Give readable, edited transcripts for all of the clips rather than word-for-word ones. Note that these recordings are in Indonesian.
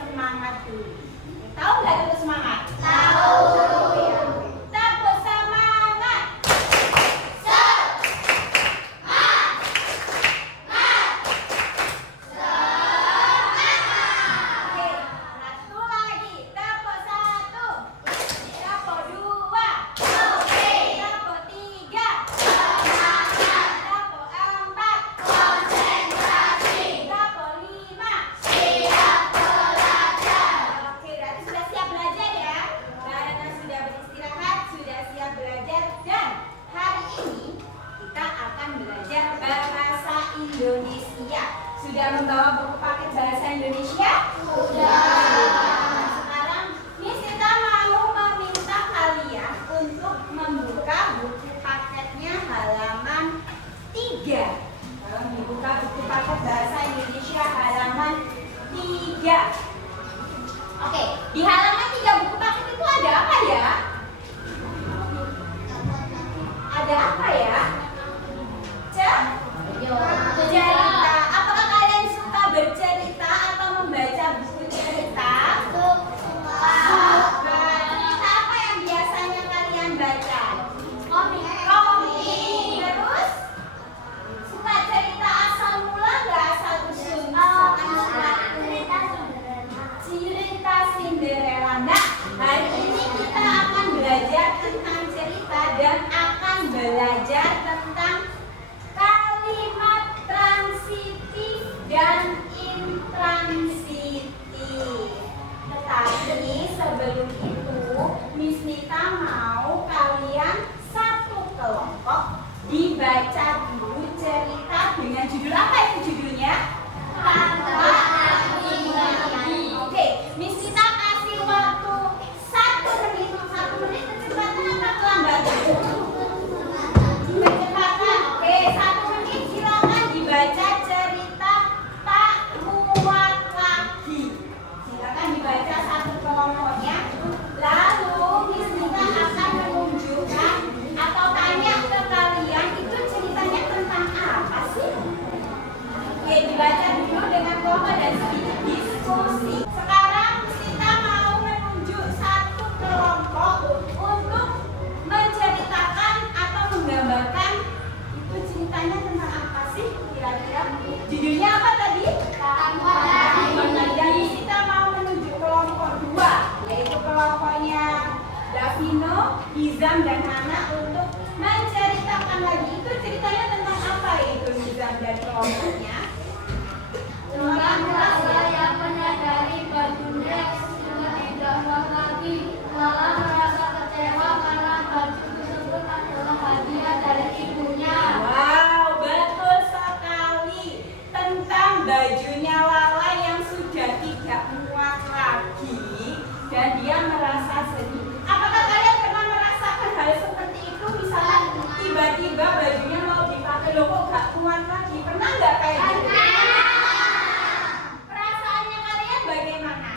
bersemangat dulu. Tahu nggak itu bersemangat? Tahu. Ya. Kita bersemangat. Indonesia. Sudah membawa buku paket bahasa Indonesia? Sudah. Sekarang Miss Sita mau meminta kalian untuk membuka buku paketnya halaman 3. Tolong dibuka buku paket bahasa Indonesia halaman 3. Oke, di halaman 3 buku paket itu ada apa ya? Ada apa ya? Cerita. Apakah kalian suka bercerita atau membaca buku cerita? Suka. Cerita apa yang biasanya kalian baca? Komik. Terus? Suka cerita asal mula nggak asal usul? Cerita Cinderella. Nah, hari ini kita akan belajar tentang cerita dan akan belajar tentang kalimat transitif dan intransitif. Tetapi sebelum itu, Miss Nita mau kalian satu kelompok dibaca dulu cerita dengan judul apa itu judulnya? Tanpa Arti. Oke, Miss Nita kasih waktu 1 menit. 1 menit kecepatan apa kelambatan? Kecepatan. Oke, 1 menit silakan dibaca cerita Tak Muat Lagi. Silakan dibaca satu kelompoknya. Lalu Miss Nita akan menunjukkan atau tanya ke kalian itu ceritanya tentang apa sih? Oke, dibaca dulu dengan kelompok dan sedikit diskusi. Sekarang Miss Nita mau menunjuk satu kelompok untuk menceritakan atau menggambarkan itu ceritanya tentang apa sih kira-kira? Judulnya apa tadi? Tanpa Arti. Dan kita mau menunjuk kelompok 2, yaitu kelompoknya Davino, Izam dan Hana untuk menceritakan lagi itu ceritanya tentang apa itu Izam dan kelompoknya? Tentang rasa yang menyadari bajunya sudah tidak muat lagi, malah merasa kecewa karena baju tersebut adalah hadiah dari ibunya. Wow, betul sekali. Tentang bajunya Lala yang sudah tidak muat lagi dan dia merasa sedih. Apakah kalian pernah merasakan hal seperti itu? Misalnya tiba-tiba bajunya mau dipakai, loh kok gak muat lagi? Pernah nggak kayak gitu? Perasaannya kalian bagaimana?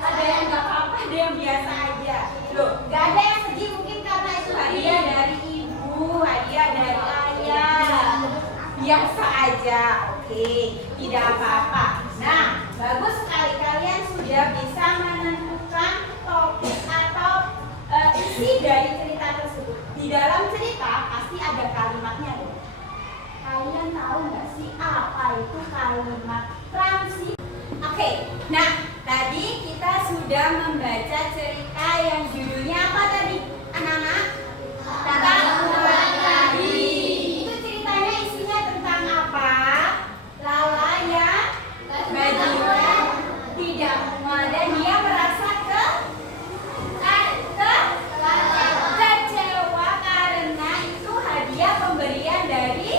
Ada yang nggak apa-apa, ada yang biasa aja. Loh, nggak ada yang sedih mungkin karena itu hadiah dari ibu, hadiah dari ayah. Biasa aja, oke, tidak apa-apa. Nah, bagus sekali kalian sudah bisa menentukan topik atau isi dari cerita tersebut. Di dalam cerita pasti ada kalimatnya dong. Kalian tahu nggak sih apa itu kalimat transitif? Oke, nah tadi kita sudah membaca cerita yang judulnya apa tadi? Anak-anak? Tak Muat Lagi. Itu ceritanya isinya tentang apa? Lala yang bajunya tidak muat dan dia merasa kecewa karena itu hadiah pemberian dari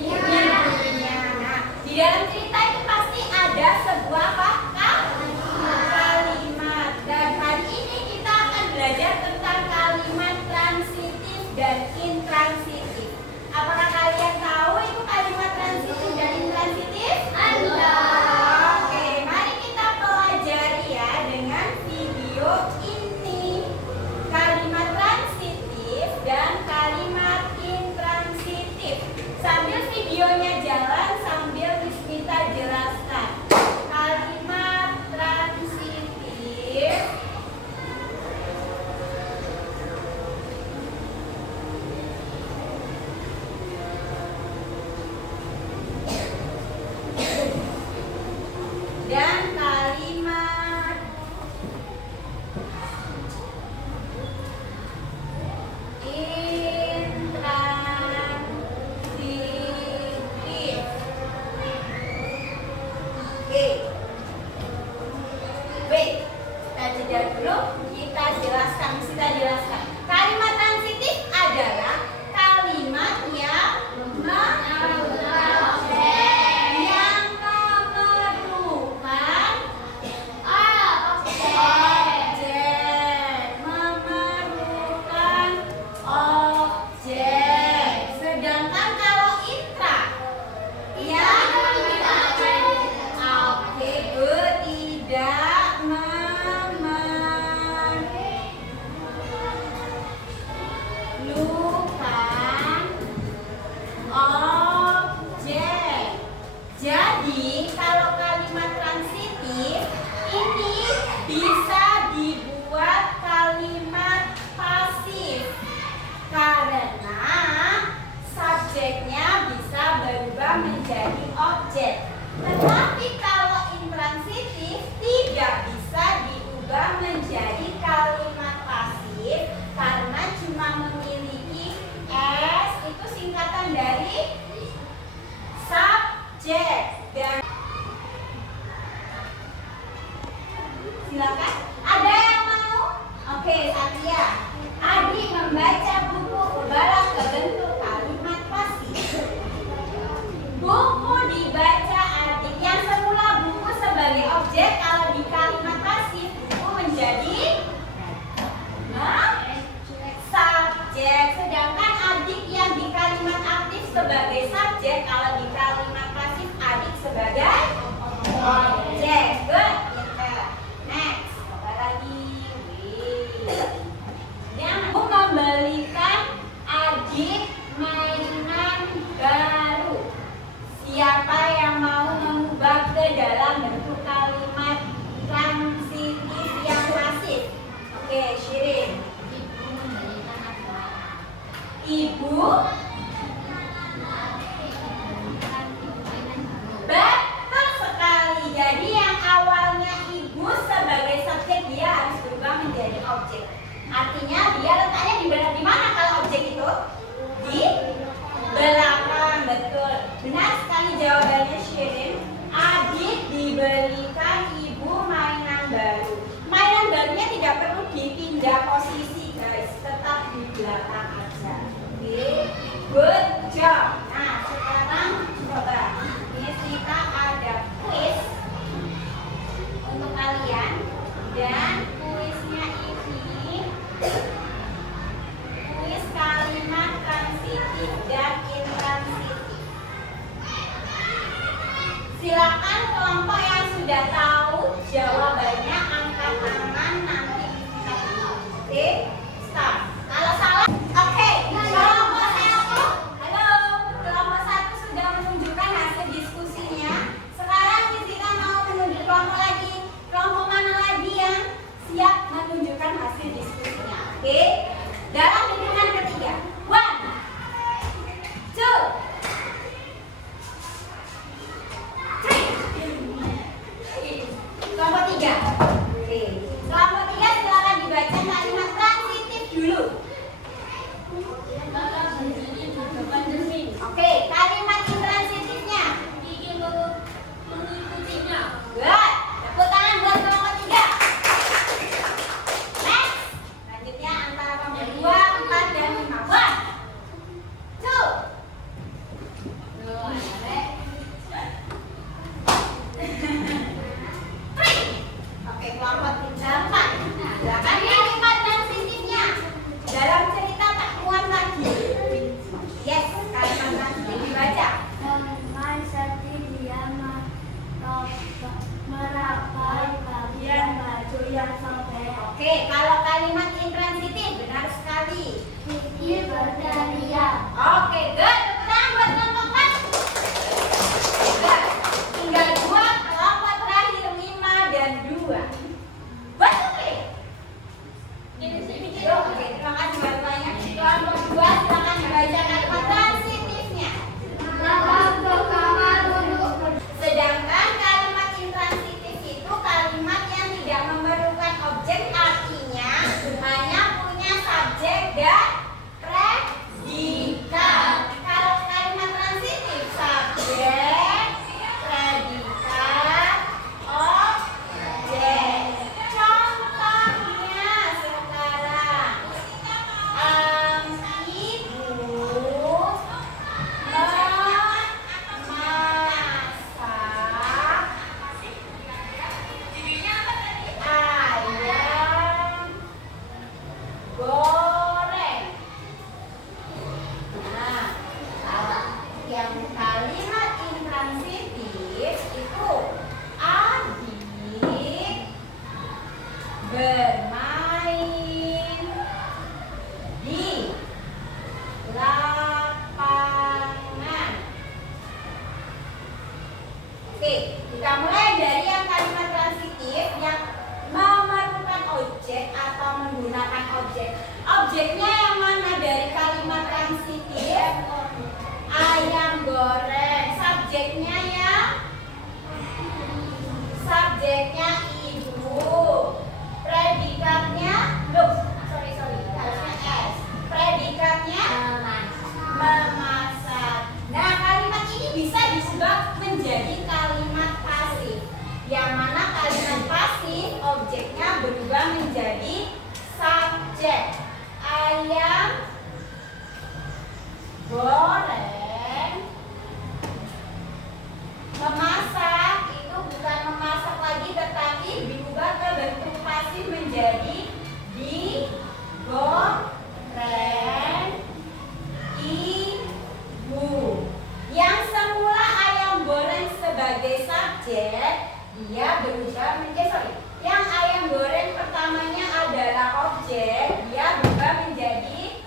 ibunya. Nah, di dalam cerita itu pasti ada sebuah kalimat. Dan hari ini kita akan belajar tentang kalimat transitif dan intransitif. jeda dulu, kita jelaskan. Kalimat transitif adalah kalimat yang memerlukan objek. Sedangkan kalau intra yang tidak memerlukan objek. Jadi kalau kalimat transitif ini bisa dibuat kalimat pasif karena subjeknya bisa berubah menjadi objek. Tetapi kalau intransitif tidak bisa diubah menjadi kalimat pasif karena cuma memiliki S, itu singkatan dari subjek. Dan silakan, ada yang mau? Oke, Satria. Adik membaca buku, ubahlah ke bentuk kalimat pasif. Buku dibaca adik. Yang semula buku sebagai objek, kalau di kalimat pasif buku menjadi subjek. Sedangkan adik yang di kalimat aktif sebagai subjek, kalau di kalimat pasif adik sebagai objek. Good. Next. Apa lagi? Yang membelikan adik mainan baru. Siapa yang mau mengubah ke dalam bentuk kalimat transitif yang pasif? Oke, Shirin. Ibu. Betul sekali. Jadi yang awalnya ibu sebagai subjek, dia harus berubah menjadi objek. Artinya dia letaknya di mana kalau objek itu? Di belakang. Betul. Benar sekali jawabannya, Shirin. Adik dibelikan ibu mainan baru. Mainan barunya tidak perlu dipindah posisi, guys. Tetap di belakang aja. Oke. Good job. Nah, sekarang coba. Ini kita ada kuis untuk kalian. Dan kuisnya ini kuis kalimat transitif dan intransitif. Silakan kelompok yang sudah tahu jawabannya angkat tangan nanti. Oke, start. Kalau salah, oke. Kelompok satu, halo. Kelompok satu sudah menunjukkan hasil diskusinya. Sekarang kita mau menunjuk kelompok lagi. Kelompok mana lagi yang siap menunjukkan hasil diskusinya? Oke. Dalam hitungan ketiga. 1, 2, 3. Kelompok 3. Oke. Kelompok 3 silakan dibaca kalimat transitif dulu. Oke, kalimat intransitifnya. Mengikutinya. Good. Tepuk tangan buat kelompok 3. Next. Lanjutnya antara kelompok 2, 4, dan 5. 1, 2, 3. Oke, kelompok 4. Silakan kalimat transitifnya. Dalam cerita tak muat lagi. Yes, kalimat transitif dibaca. Dengan sedih dia merapai bagian baju yang sobek. Oke, kalau kalimat intransitif benar sekali. Gigi berteriak. Oke, good. Tepuk tangan buat kelompok 4. Good. Tinggal 2, kelompok terakhir 5 dan 2. Betul. Oke, terima kasih banyak. Kelompok 2 silakan membaca kalimat transitifnya. Dalam kamar duduk. Sedangkan kalimat intransitif itu kalimat yang tidak memerlukan objek, artinya hanya punya subjek dan predikat. Kalau kalimat transitif subjek, predikat, objek. bermain di lapangan. Oke, kita mulai dari yang kalimat transitif yang memerlukan objek atau menggunakan objek. Objeknya yang mana dari kalimat transitif? Ayam goreng. Subjeknya ya? Subjeknya ibu. Predikatnya, harusnya S. Predikatnya memasak. Nah, kalimat ini bisa disebut menjadi kalimat pasif. Yang mana kalimat pasif objeknya berubah menjadi subjek. Ayam goreng memasak itu bukan memasak lagi, tetapi diubah ke bentuk pasif menjadi digoreng ibu. Yang semula ayam goreng sebagai subjek, dia berubah menjadi yang ayam goreng pertamanya adalah objek, dia berubah menjadi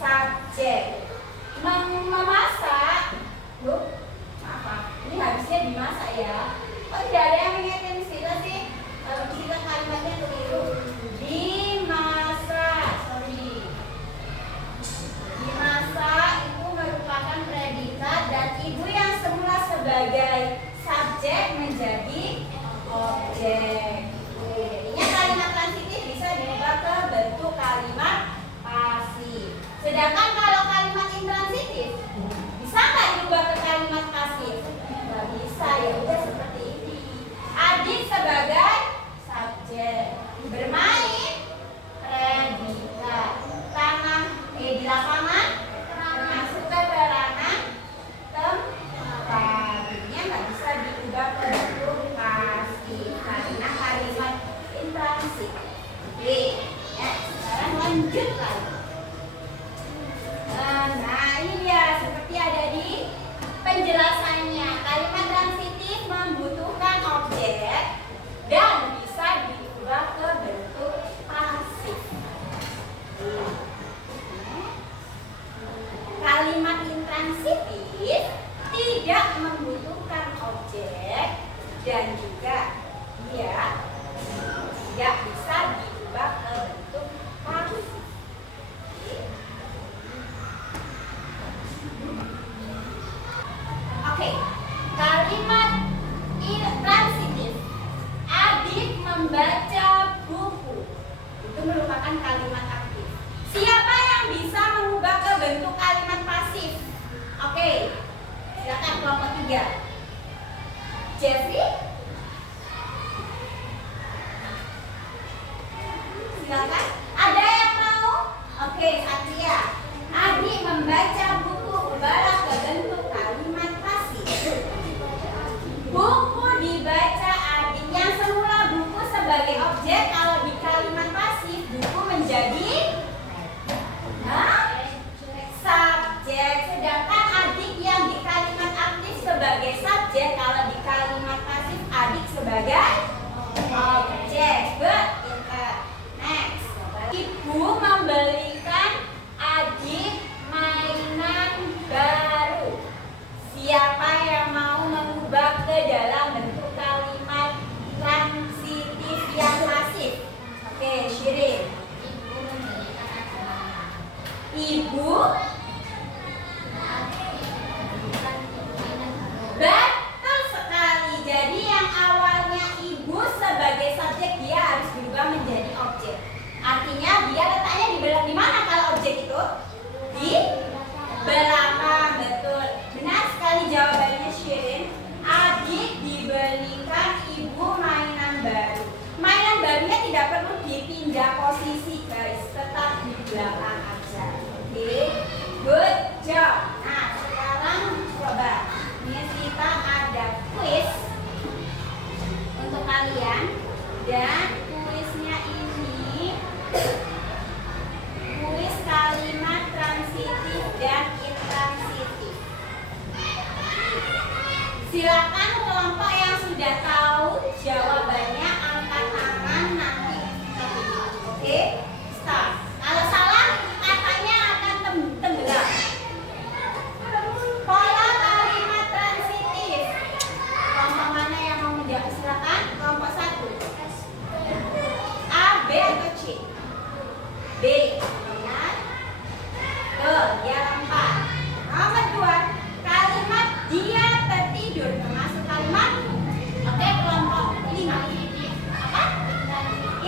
subjek. Memasak, ini habisnya dimasak ya. Oh, tidak ada yang mengingatkan kita sih. Kalau kita kalimatnya keliru. Dimasak, dimasak itu merupakan predikat dan ibu yang semula sebagai subjek menjadi objek. Jadinya kalimat transitif bisa diubah ke bentuk kalimat pasif. Sedangkan kalau kalimat intransitif bisa nggak diubah ke kalimat pasif? Nggak bisa, ya udah seperti ini. Adik sebagai subjek, bermain predikat, tanah di lapangan termasuk keterangan tempat. Ini nggak bisa diubah ke bentuk pasif karena kalimat intransitif. Oke, ya sekarang lanjut lagi. Nah, ini dia seperti ada di penjelasannya. Kalimat transitif membutuhkan objek dan bisa diubah ke bentuk pasif. Kalimat intransitif tidak membutuhkan objek dan juga dia tidak bisa diubah ke bentuk pasif. Oke, kalimat intransitif. Adik membaca buku. Itu merupakan kalimat aktif. Siapa yang bisa mengubah ke bentuk kalimat pasif? Oke, silakan kelompok 3. Jeffrey? Silakan. Ada yang mau? Oke, Satria. Adik membaca buku, ubahlah ke bentuk kalimat pasif. Buku dibaca adik. Yang semula buku sebagai objek, kalau di kalimat pasif buku menjadi subjek. Sedangkan adik yang di kalimat aktif sebagai subjek, kalau di kalimat pasif adik sebagai objek. Next. Ibu membelikan adik mainan baru. Siapa yang mau mengubah ke dalam bentuk kalimat transitif yang pasif? Oke, Shirin. Ibu betul sekali. Jadi yang awalnya ibu sebagai subjek, dia harus berubah menjadi objek. Artinya dia letaknya di mana kalau objek itu? Di belakang. Betul. Benar sekali jawabannya, Shirin. Adik dibelikan ibu mainan baru. Mainan barunya tidak perlu dipindah posisi, guys. Tetap di belakang aja. Oke, good job. Nah, sekarang coba. Ini kita ada kuis untuk kalian. Dan kuisnya ini kuis kalimat transitif dan intransitif. Silakan kelompok yang sudah tahu jawabannya angkat tangan, nanti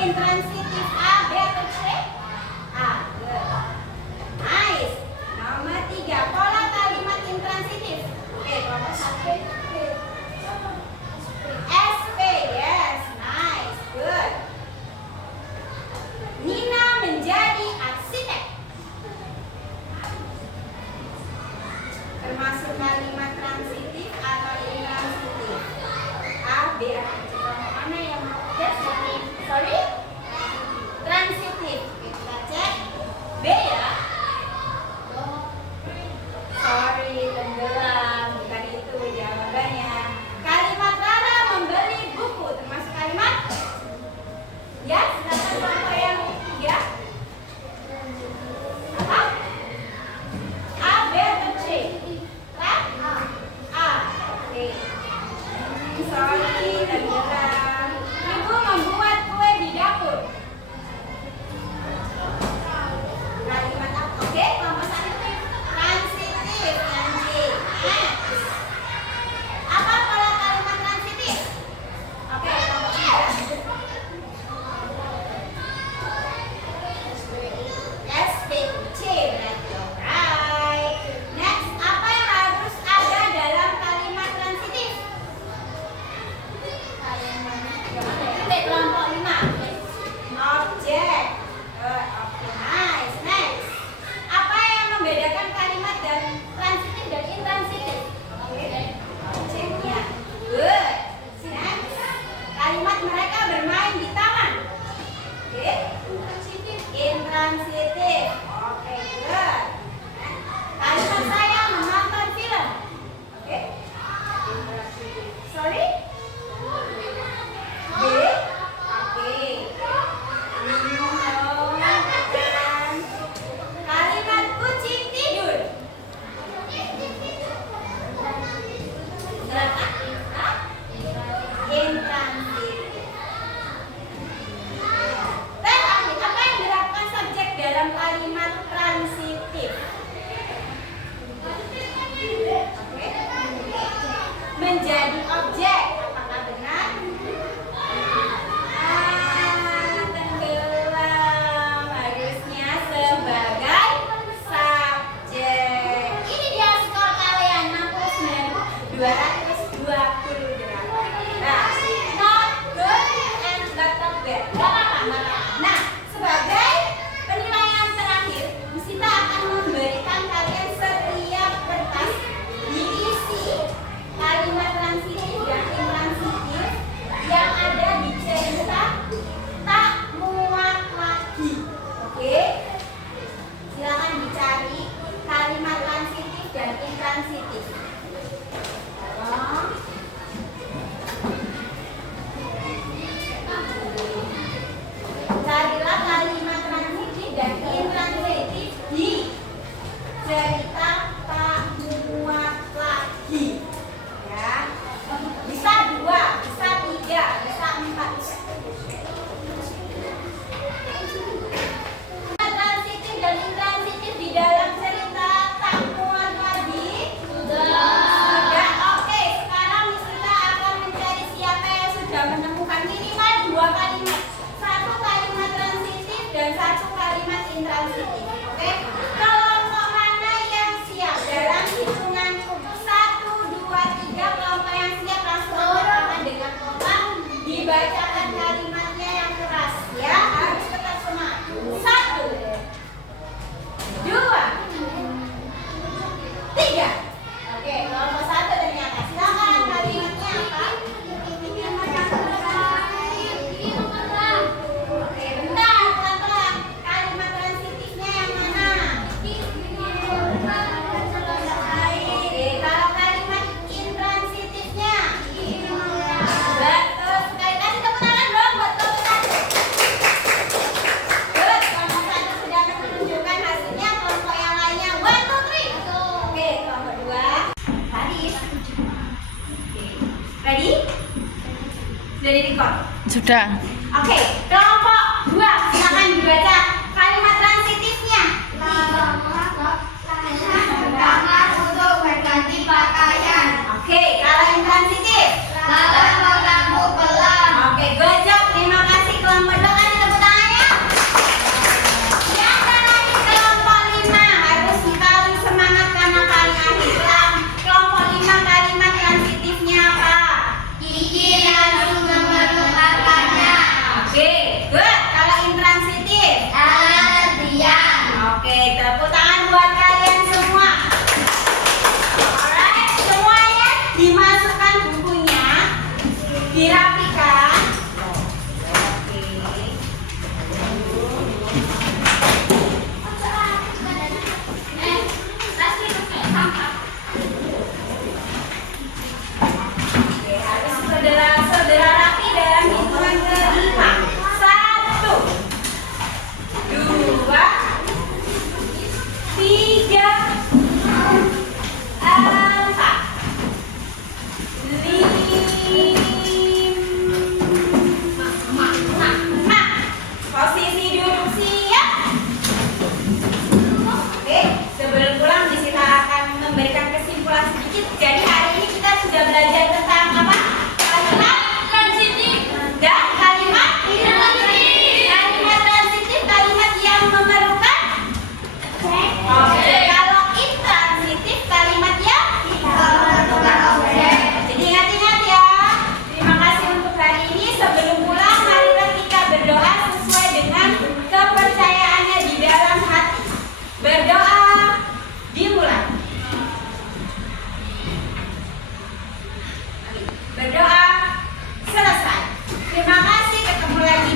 Intransitif A, B atau C? A. Good. Nice. Nomor 3, pola kalimat intransitif. Oke, kelompok 1. SP, yes. Nice. Good. Nina menjadi arsitek. Termasuk kalimat transitif atau intransitif? A, B atau C? Kelompok mana yang mau? Yes, sorry? Transitif. Oke, kita cek. B ya. Sorry, tenggelam. Bukan itu jawabannya. Kalimat Rara membeli buku termasuk kalimat? Ya, silakan kelompok yang 3. Apa? A, B atau C? A. A. Oke. Sorry, tenggelam. Ibu membuat kue di dapur. Kalimat apa? Oke, kelompok 1. Transitif yang C. Next. Apa pola kalimat transitif? Oke, kelompok 3. SPC, berarti alright. Next, apa yang harus ada dalam kalimat transitif? Oke, kelompok 5. Objek. Oke, nice. Next, apa yang membedakan kalimat dan transitif dan intransitif? Oke, objeknya. Good. Next, kalimat mereka bermain di taman. Oke, intransitif. Oke, good. Kalimat saya menonton film. Oke. Sorry? B. Oke. Minum, makan. Kalimat kucing tidur. Silakan. Hah? Intransitif. Terakhir, apa yang dilakukan subjek dalam kalimat transitif? Oke. Menjadi objek. Apakah benar? Tenggelam. Harusnya sebagai subjek. Ini dia skor kalian 69.228. Nah, not good and not bad. Gak apa-apa. Nah, sebagai penilaian terakhir, Bu Sita akan memberikan kalian setiap kertas diisi kalimat transitif dan intransitif yang ada di cerita tak muat lagi. Oke? Silakan dicari kalimat transitif dan intransitif. Tolong. Carilah kalimat transitif dan intransitif di cerita tak muat lagi. Ya, bisa 2, bisa 3, bisa 4. Transitif dan intransitif di dalam cerita tak muat lagi. Sudah. Oke, sekarang Miss Rita akan mencari siapa yang sudah menemukan minimal 2 kalimat. 1 kalimat transitif dan 1 kalimat intransitif. Oke? Kelompok mana yang siap? Dalam hitunganku 1, 2, 3. Kelompok yang siap langsung angkat dengan kompak. Dibacakan kalimatnya yang keras ya. Harus tetap semangat. 1, 2, 3. Oke, kelompok 1 ternyata. Silakan kalimatnya apa? Oke, bentar, pelan-pelan. Kalimat transitifnya yang mana? Oke, kalau kalimat intransitifnya? Betul sekali. Kasih tepuk tangan dong buat kelompok 1. Good, kelompok 1 sudah menunjukkan hasilnya. Kelompok yang lainnya 1, 2, 3. Oke, kelompok 2. Haris. Oke, ready? Sudah di-record? Sudah. Oke, kelompok 2 silakan dibaca kalimat transitifnya. Kamar untuk berganti pakaian. Oke, kalau intransitif. Lalu mengganggu pelan. Oke, good job. Terima kasih kelompok 2.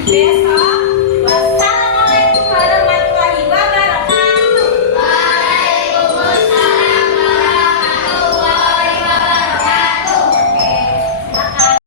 Besok